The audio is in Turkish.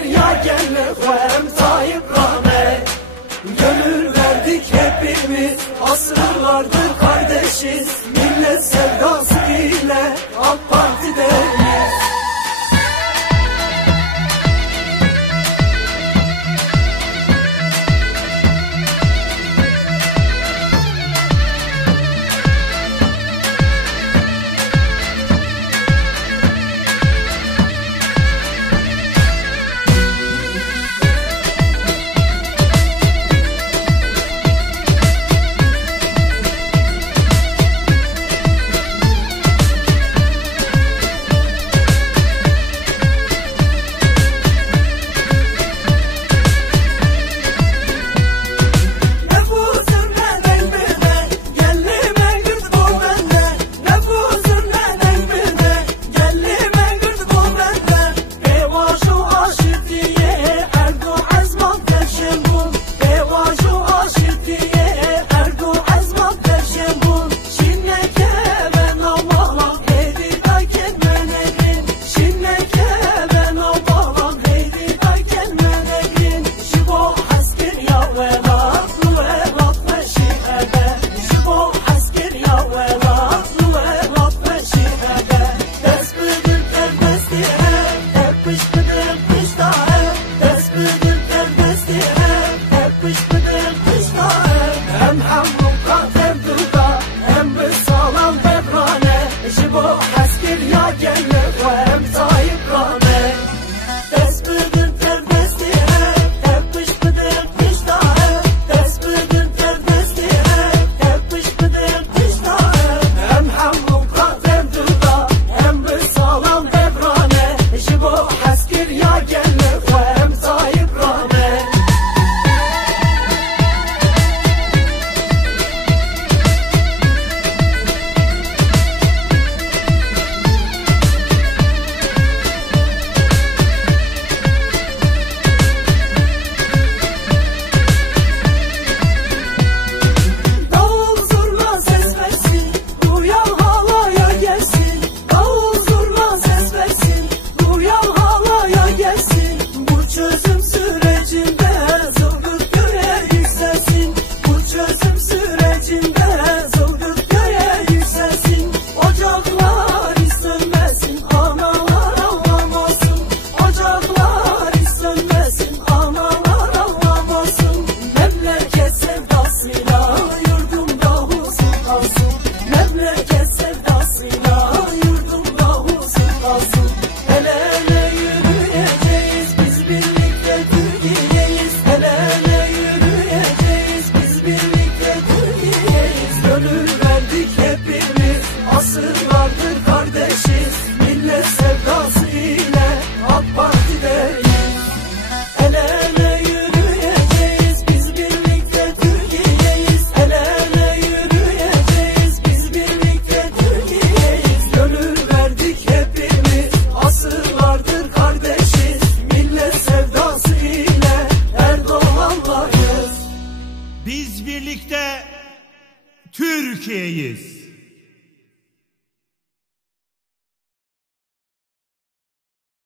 asker ya gelme hem Tayyip Rahmet. Gönül verdik hepimiz, asırlardır kardeşiz. Millet sevdası ile AK Parti'deyiz. Asırlardır kardeşiz, millet sevdası ile AK Parti'deyiz. El ele yürüyeceğiz, biz birlikte Türkiye'yiz. El ele yürüyeceğiz, biz birlikte Türkiye'yiz. Gönül verdik hepimiz, asırlardır kardeşiz. Millet sevdası ile Erdoğan'layız. Biz birlikte Türkiye'yiz.